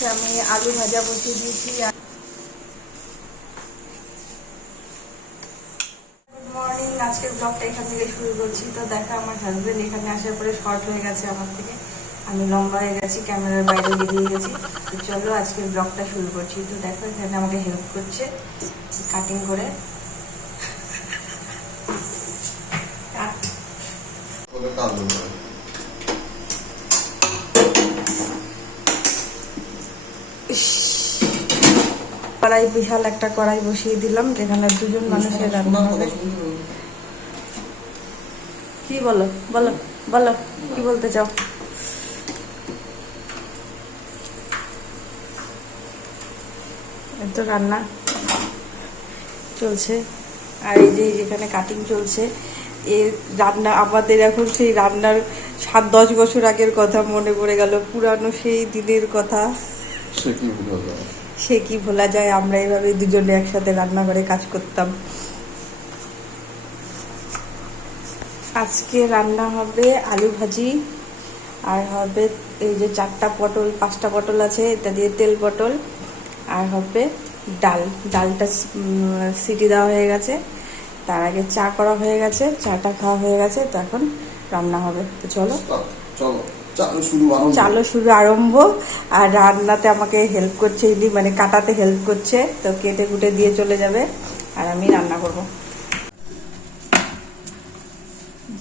হচ্ছে আমি আলু ভাজা বসিয়ে দিয়েছি মর্নিং আজকের ব্লগটা এখান থেকে শুরু করছি। তো দেখা আমার হাজবেন্ড এখানে আসার পরে শর্ট হয়ে গেছে আমার থেকে। আমি লম্বা হয়ে গেছি ক্যামেরার বাইরে বেরিয়ে গেছি। তো চলো আজকের ব্লগটা শুরু করছি। তো দেখো এখানে আমাকে হেল্প করছে কাটিং করে। কাট ওটা কাজ হবে ইস, কড়াই বিশাল একটা কড়াই বসিয়ে দিলাম, যেখানে দুজন মানুষের রান্না হবে। কি বলো? বলো বলো, কি বলতে চাও? তো রান্না চলছে, আর এই যে যেখানে কাটিং চলছে, এর রান্না, আমাদের এখন সেই রান্নার সাত দশ বছর আগের কথা মনে পড়ে গেল, পুরানো সেই দিনের কথা। সে কি ভুল যায়, আমরা এভাবে দুজনে একসাথে রান্নাঘরে কাজ করতাম। আজকে রান্না হবে আলু ভাজি, আর হবে এই যে চারটা পটল, পাঁচটা পটল আছে, এটা দিয়ে তেল পটল, আর হবে ডাল। ডালটা সিটি দেওয়া হয়ে গেছে, তার আগে চা করা হয়ে গেছে, চাটা খাওয়া হয়ে গেছে, তো এখন রান্না হবে। তো চলো চলো। চালু শুরু আরম্ভ। আর রান্নাতে আমাকে হেল্প করছে ইনি মানে কাটাতে হেল্প করছে তো কেটে কুটে দিয়ে চলে যাবে আর আমি রান্না করব।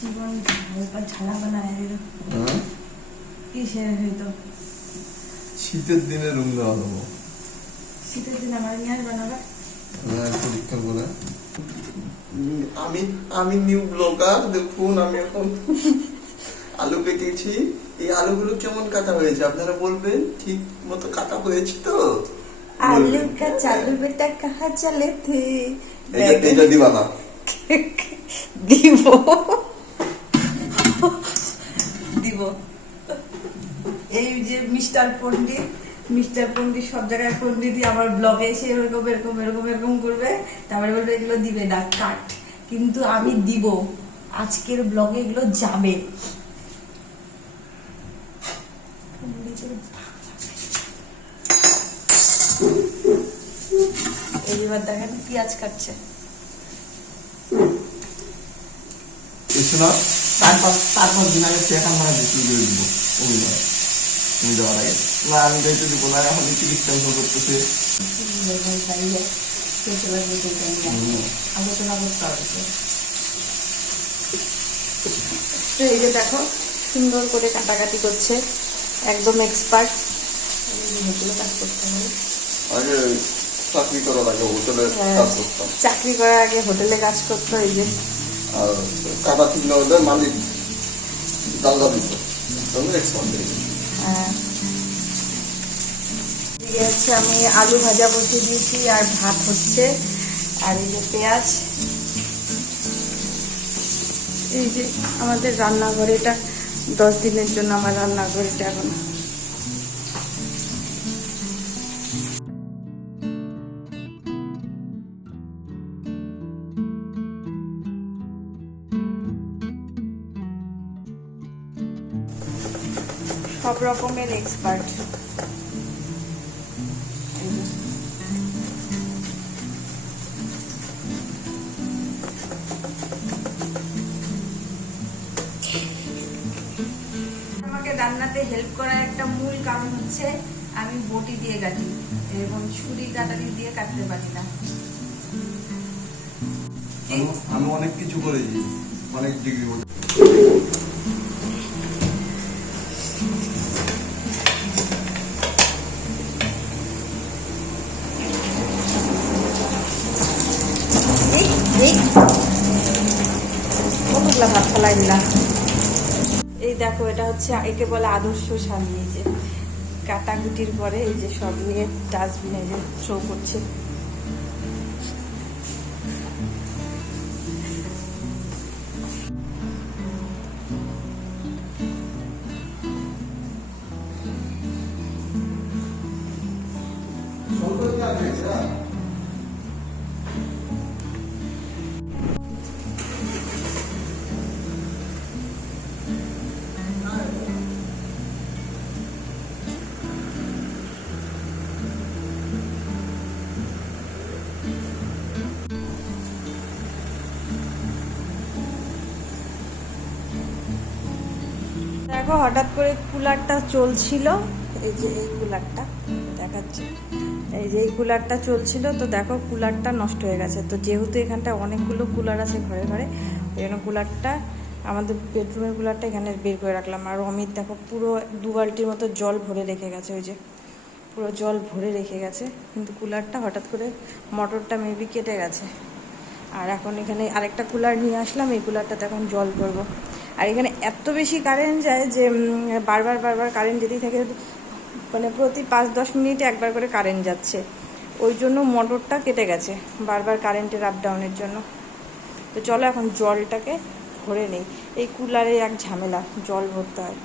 জীবন ঝালা বানায় হ্যাঁ? কিসের শীতের দিনে রুম দেওয়া দেবো শীতের দিন আমার নিয়ে না হ্যাঁ পরীক্ষা করে। আমি আমি নিউ ব্লগার দেখুন আমি এখন আলু কেটেছি এই আলুগুলো কেমন কাটা হয়েছে? আপনারা বলবেন ঠিক মতো কাটা হয়েছে তো? আলু কা চালু বেটা কাহা চলে থে এটা দিবা না দিব। দিব। এই যে মিস্টার পন্ডিত মিস্টার পন্ডিত সব জায়গায় পন্ডিতই আমার ব্লগে এসে এরকম এরকম এরকম এরকম করবে। তারপরে বলবে এগুলো দিবে না কাট। কিন্তু আমি দিব। আজকের ব্লগে এগুলো যাবে। এইবার দেখেন পেঁয়াজ কাটছে। কিছু চার পাঁচ চার পাঁচ দিন আগে সেখান মানে বিক্রি করে দিব অভিনয়। তুমি দেওয়ার আগে। না আমি যাইতে দিব না এখন চিকিৎসা করতেছে আলোচনা করতে হবে তো। তো এই যে দেখো সুন্দর করে কাটাকাটি করছে একদম এক্সপার্ট কাজ করতে হবে। চাকরি করার আগে হোটেলে হ্যাঁ, কাজ করতাম চাকরি করার আগে হোটেলে কাজ করতো এই যে। আর কাটা ঠিক না হলে মালিক দিত। এক্সপার্ট হ্যাঁ। হচ্ছে আমি আলু ভাজা বসিয়ে দিয়েছি আর ভাত হচ্ছে আর এই যে পেঁয়াজ। এই যে আমাদের রান্নাঘর এটা দশ দিনের জন্য আমার রান্নাঘর এটা এখন সব রকমের এক্সপার্ট রান্নাতে হেল্প করার একটা মূল কারণ হচ্ছে আমি বটি দিয়ে কাটি এবং ছুরি কাটারি দিয়ে কাটতে পারি না। আমি অনেক কিছু করেছি, অনেক ডিগ্রি ভাত এই দেখো, এটা হচ্ছে একে বলে আদর্শ স্বামী যে কাটাকুটির পরে এই যে সব নিয়ে ডাস্টবিনে যে থ্রো করছে। দেখো, হঠাৎ করে কুলারটা চলছিল। এই যে এই কুলারটা দেখাচ্ছি। এই যে এই কুলারটা চলছিল, তো দেখো কুলারটা নষ্ট হয়ে গেছে। তো যেহেতু এখানটা অনেকগুলো কুলার আছে ঘরে ঘরে ওই জন্য কুলারটা, আমাদের বেডরুমের কুলারটা এখানে বের করে রাখলাম। আর অমিত দেখো পুরো দু বালতির মতো জল ভরে রেখে গেছে, ওই যে পুরো জল ভরে রেখে গেছে। কিন্তু কুলারটা হঠাৎ করে মোটরটা মেবি কেটে গেছে। আর এখন এখানে আরেকটা কুলার নিয়ে আসলাম, এই কুলারটাতে এখন জল করব আর এখানে এত বেশি কারেন্ট যায় যে বারবার বারবার কারেন্ট যেতেই থাকে মানে প্রতি পাঁচ দশ মিনিটে একবার করে কারেন্ট যাচ্ছে। ওই জন্য মোটরটা কেটে গেছে, বারবার কারেন্টের আপ ডাউনের জন্য। তো চলো এখন জলটাকে ভরে নেই। এই কুলারে এক ঝামেলা, জল ভরতে হয়।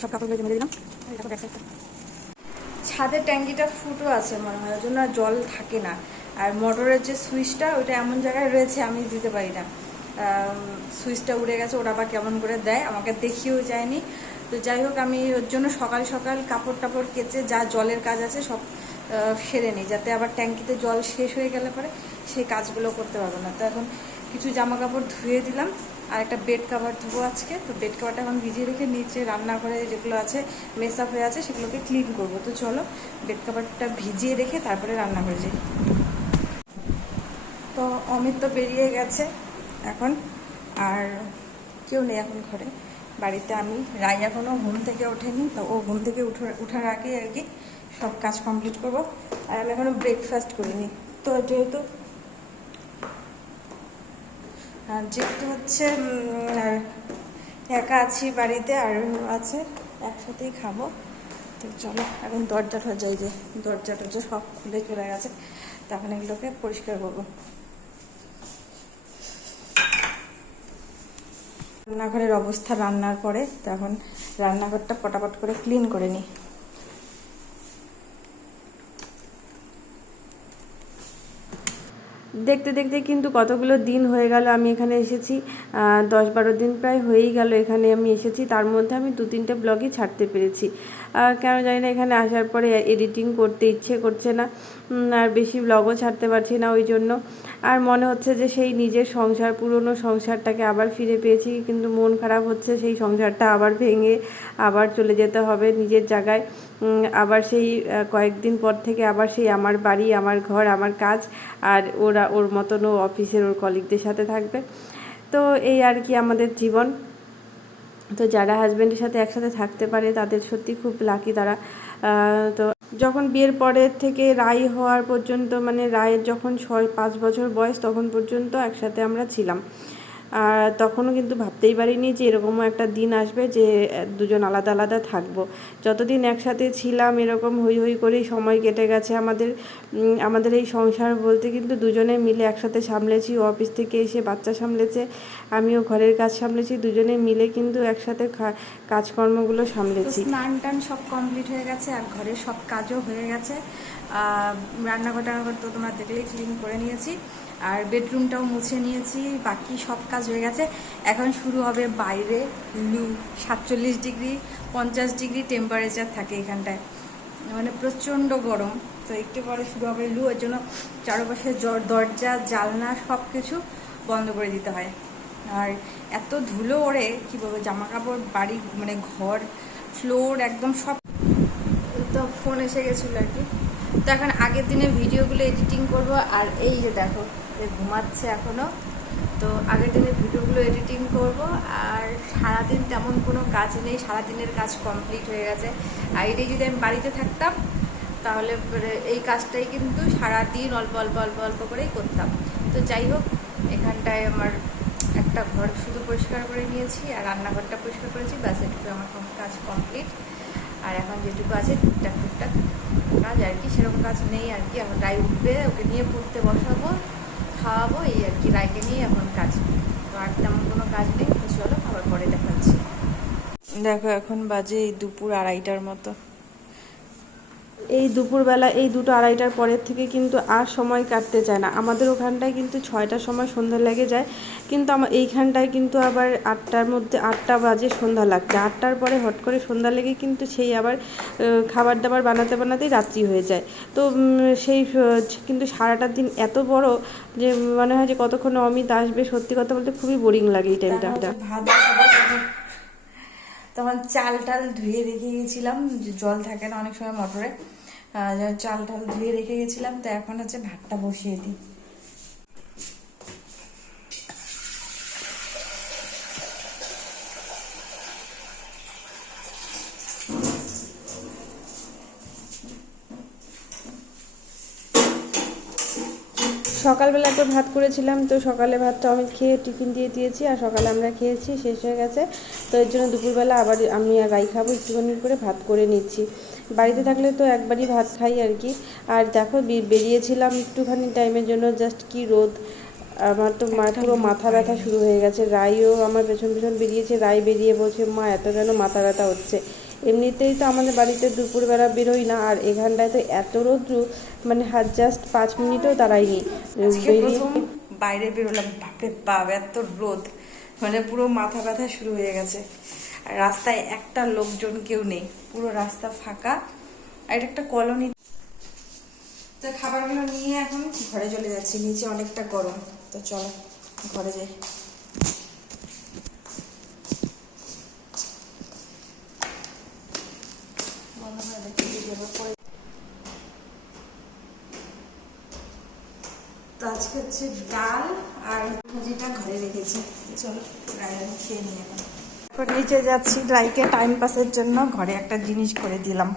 সব কাপড়গুলো মেরে দিলাম। ছাদের ট্যাঙ্কিটা ফুটো আছে মনে হয়, ওই জন্য জল থাকে না। আর মোটরের যে সুইচটা ওটা এমন জায়গায় রয়েছে, আমি দিতে পারি না। সুইচটা উড়ে গেছে, ওরা আবার কেমন করে দেয়, আমাকে দেখিয়েও যায়নি। তো যাই হোক, আমি ওর জন্য সকাল সকাল কাপড় টাপড় কেচে যা জলের কাজ আছে সব সেরে নিই, যাতে আবার ট্যাঙ্কিতে জল শেষ হয়ে গেলে পরে সেই কাজগুলো করতে পারব না। তো এখন কিছু জামা কাপড় ধুয়ে দিলাম। আর একটা বেড কাভার ধোবো আজকে। তো বেড কাভারটা এখন ভিজিয়ে রেখে নিচে রান্নাঘরে যেগুলো আছে মেস আপ হয়ে আছে, সেগুলোকে ক্লিন করব। তো চলো বেড কাভারটা ভিজিয়ে রেখে তারপরে রান্নাঘরে যাই। তো অমিত তো বেরিয়ে গেছে এখন, আর কেউ নেই এখন ঘরে। বাড়িতে আমি, রাই এখনও ঘুম থেকে ওঠেনি, তো ও ঘুম থেকে উঠার উঠার আগে আর কি সব কাজ কমপ্লিট করব। আর আমি এখনও ব্রেকফাস্ট করিনি। তো যেহেতু যেহেতু হচ্ছে একা আছি বাড়িতে, আর আছে, একসাথেই খাব। তো চলো, এখন দরজা টরজা যে, দরজা টরজা সব খুলে চলে গেছে। তখন এগুলোকে পরিষ্কার করব। রান্নাঘরের অবস্থা রান্নার পরে তখন রান্নাঘরটা পটাপট করে ক্লিন করে নিই। দেখতে দেখতে কিন্তু কতগুলো দিন হয়ে গেল। আমি এখানে এসেছি দশ বারো দিন প্রায় হয়েই গেল এখানে আমি এসেছি। তার মধ্যে আমি দু তিনটে ব্লগই ছাড়তে পেরেছি। কেন জানি না, এখানে আসার পরে এডিটিং করতে ইচ্ছে করছে না। আর বেশি ব্লগও ছাড়তে পারছি না ওই জন্য। আর মনে হচ্ছে যে সেই নিজের সংসার, পুরনো সংসারটাকে আবার ফিরে পেয়েছি, কিন্তু মন খারাপ হচ্ছে, সেই সংসারটা আবার ভেঙে আবার চলে যেতে হবে নিজের জায়গায়। আবার সেই কয়েকদিন পর থেকে আবার সেই আমার বাড়ি, আমার ঘর, আমার কাজ, আর ওরা ওর মতন ও অফিসের ওর কলিগদের সাথে থাকবে। তো এই আর কি আমাদের জীবন। তো যারা হাজব্যান্ডের সাথে একসাথে থাকতে পারে, তাদের সত্যি খুব লাকি তারা। তো যখন বিয়ের পরের থেকে রায় হওয়ার পর্যন্ত মানে রায়ের যখন ছয়, পাঁচ বছর বয়স, তখন পর্যন্ত একসাথে আমরা ছিলাম। আর তখনও কিন্তু ভাবতেই পারিনি যে এরকমও একটা দিন আসবে যে দুজন আলাদা আলাদা থাকব। যতদিন একসাথে ছিলাম এরকম হই হই করেই সময় কেটে গেছে আমাদের আমাদের এই সংসার বলতে কিন্তু দুজনে মিলে একসাথে সামলেছি অফিস থেকে এসে বাচ্চা সামলেছে আমিও ঘরের কাজ সামলেছি দুজনে মিলে কিন্তু একসাথে কাজকর্মগুলো সামলেছি। স্নান টান সব কমপ্লিট হয়ে গেছে আর ঘরের সব কাজও হয়ে গেছে। আহ, রান্নাঘর টান্নাঘর তো তোমরা দেখলেই ক্লিন করে নিয়েছি। আর বেডরুমটাও মুছে নিয়েছি, বাকি সব কাজ হয়ে গেছে। এখন শুরু হবে বাইরে লু, সাতচল্লিশ ডিগ্রি, পঞ্চাশ ডিগ্রি টেম্পারেচার থাকে এখানটায়। মানে প্রচণ্ড গরম। তো একটু পরে শুরু হবে লু, এর জন্য চারপাশে দরজা জালনা সব কিছু বন্ধ করে দিতে হয়। আর এত ধুলো ওড়ে, কি বলব জামা কাপড় বাড়ি মানে ঘর ফ্লোর একদম সব তো ফোন এসে গেছিল আর কি। তো এখন আগের দিনে ভিডিওগুলো এডিটিং করব, আর এই যে দেখো ঘুমাচ্ছে এখনও। তো আগের দিনের ভিডিওগুলো এডিটিং করব, আর সারাদিন তেমন কোনো কাজ নেই, সারাদিনের কাজ কমপ্লিট হয়ে গেছে। আর এটাই যদি আমি বাড়িতে থাকতাম, তাহলে এই কাজটাই কিন্তু সারাদিন অল্প অল্প অল্প অল্প করেই করতাম। তো যাই হোক, এখানটায় আমার একটা ঘর শুধু পরিষ্কার করে নিয়েছি, আর রান্নাঘরটা পরিষ্কার করেছি, ব্যাস এটুকু আমার কাজ কমপ্লিট আর এখন যেটুকু আছে, টুকটাক টুকটাক কাজ আর কি, সেরকম কাজ নেই আর কি। এখন রায় উঠবে, ওকে নিয়ে পড়তে বসাবো, খাওয়াবো, এই আর কি, রায়কে নিয়ে এখন কাজ। তো আর তেমন কোনো কাজ নেই, তো চলো আবার পরে দেখাচ্ছি। দেখো, এখন বাজে দুপুর আড়াইটার মতো। এই দুপুরবেলা এই দুটো আড়াইটার পরের থেকে কিন্তু আর সময় কাটতে চায় না। আমাদের ওখানটায় কিন্তু ছয়টার সময় সন্ধ্যা লেগে যায়। কিন্তু আমার এইখানটায় কিন্তু আবার আটটার মধ্যে আটটা বাজে সন্ধ্যা লাগছে। আটটার পরে হট করে সন্ধ্যা লেগে কিন্তু সেই আবার খাবার দাবার বানাতে বানাতেই রাত্রি হয়ে যায়। তো সেই কিন্তু সারাটা দিন এত বড় যে মনে হয় যে কতক্ষণ অমিত আসবে সত্যি কথা বলতে খুবই বোরিং লাগে এই টাইমটা তখন চাল টাল ধুয়ে রেখে গেছিলাম জল থাকে না অনেক সময় মোটরে। চাল টাল ধুয়ে রেখে গেছিলাম, তো এখন হচ্ছে ভাতটা বসিয়ে দিই। সকালবেলা একবার ভাত করেছিলাম, তো সকালে ভাতটা আমি খেয়ে টিফিন দিয়ে দিয়েছি, আর সকালে আমরা খেয়েছি, শেষ হয়ে গেছে। তো এর জন্য দুপুরবেলা আবার আমি আর রাই খাব, একটুখানি করে ভাত করে নিচ্ছি। বাড়িতে থাকলে তো একবারই ভাত খাই আর কি। আর দেখো বেরিয়েছিলাম একটুখানি টাইমের জন্য জাস্ট কি রোদ। আমার তো মা পুরো মাথা ব্যথা শুরু হয়ে গেছে। রাইও আমার পেছন পেছন বেরিয়েছে রাই বেরিয়ে বলছে মা এত কেন মাথা ব্যথা হচ্ছে। এমনিতেই তো আমাদের বাড়িতে দুপুরবেলা বেরোই না আর এখানটায় তো এত রোদ্রু মানে হাত জাস্ট পাঁচ মিনিটও দাঁড়ায়নি। বাইরে বেরোলাম বাপরে বাপ এত রোদ। মানে পুরো মাথা ব্যথা শুরু হয়ে গেছে। রাস্তায় একটা লোকজন কেউ নেই। পুরো রাস্তা ফাঁকা। আর এটা একটা কলোনি। তো খাবারগুলো নিয়ে এখন ঘরে চলে যাচ্ছি। নিচে অনেকটা গরম। তো চলো, ঘরে যাই। তো আজকে হচ্ছে ডাল আর ভাজিটা ঘরে রেখেছি। চলো রায় খেয়ে নিয়ে এখন। এখন নিচে যাচ্ছি রাইকে টাইম পাসের জন্য ঘরে একটা জিনিস করে দিলাম।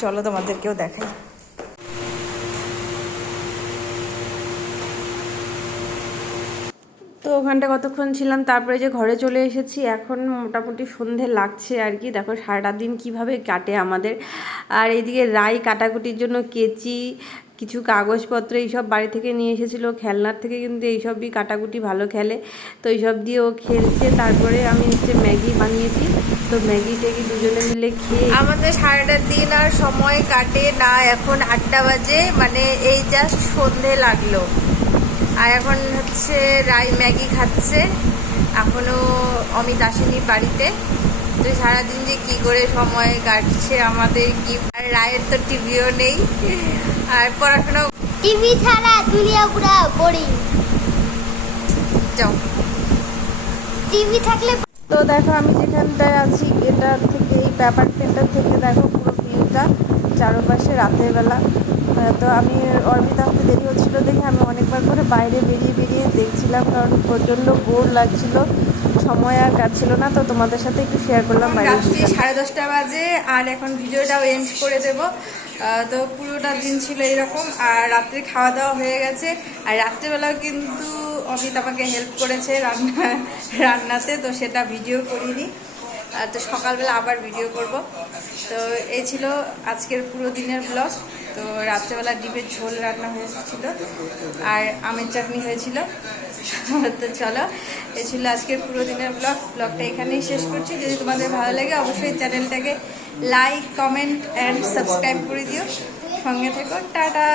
চলো তোমাদেরকেও দেখাই। তো ওখানটা কতক্ষণ ছিলাম? তারপরে যে ঘরে চলে এসেছি, এখন মোটামুটি সন্ধে লাগছে আর কি। দেখো সারাটা দিন কীভাবে কাটে আমাদের। আর এইদিকে রাই কাটাকুটির জন্য কেচি কিছু কাগজপত্র এইসব বাড়ি থেকে নিয়ে এসেছিল, খেলনার থেকে কিন্তু এইসবই কাটাকুটি ভালো খেলে। তো এইসব দিয়ে ও খেলছে, তারপরে আমি হচ্ছে ম্যাগি বানিয়েছি। তো ম্যাগি টেগি দুজনে মিলে খেয়ে আমাদের সারাটা দিন আর সময় কাটে না, এখন আটটা বাজে মানে এই জাস্ট সন্ধে লাগল। আর এখন হচ্ছে রাই ম্যাগি খাচ্ছে এখনও অমিত আসেনি বাড়িতে। তো সারাদিন যে কি করে সময় কাটছে আমাদের কি, আর রায়ের তো টিভিও নেই। আর পড়াশোনা টিভি ছাড়া দুনিয়া পুরা বোরিং যাও। টিভি থাকলে তো দেখো আমি যেখানটায় আছি এটা থেকে এই ব্যাপার পেন্টার থেকে দেখো পুরো ভিউটা চারপাশে রাতের বেলা। তো আমি অর্বিত আসতে দেরি হচ্ছিল দেখে আমি অনেকবার করে বাইরে বেরিয়ে বেরিয়ে দেখছিলাম কারণ প্রচণ্ড বোর লাগছিল সময় আর কাটছিল না তো তোমাদের সাথে একটু শেয়ার করলাম রাত্রি সাড়ে দশটা বাজে আর এখন ভিডিওটাও এন্ড করে দেব। তো পুরোটা দিন ছিল এরকম, আর রাত্রে খাওয়া দাওয়া হয়ে গেছে। আর রাত্রেবেলাও কিন্তু অমিত আমাকে হেল্প করেছে রান্না রান্নাতে, তো সেটা ভিডিও করিনি। তো সকালবেলা আবার ভিডিও করব। তো এই ছিল আজকের পুরো দিনের ব্লগ তো রাত্রেবেলা ডিপের ঝোল রান্না হয়েছিল আর আমের চাটনি হয়েছিল। তো চলো, এই ছিল আজকের পুরো দিনের ব্লগ ব্লগটা এখানেই শেষ করছি। যদি তোমাদের ভালো লাগে, অবশ্যই চ্যানেলটাকে লাইক কমেন্ট অ্যান্ড সাবস্ক্রাইব করে দিও। সঙ্গে থেকো, টাটা!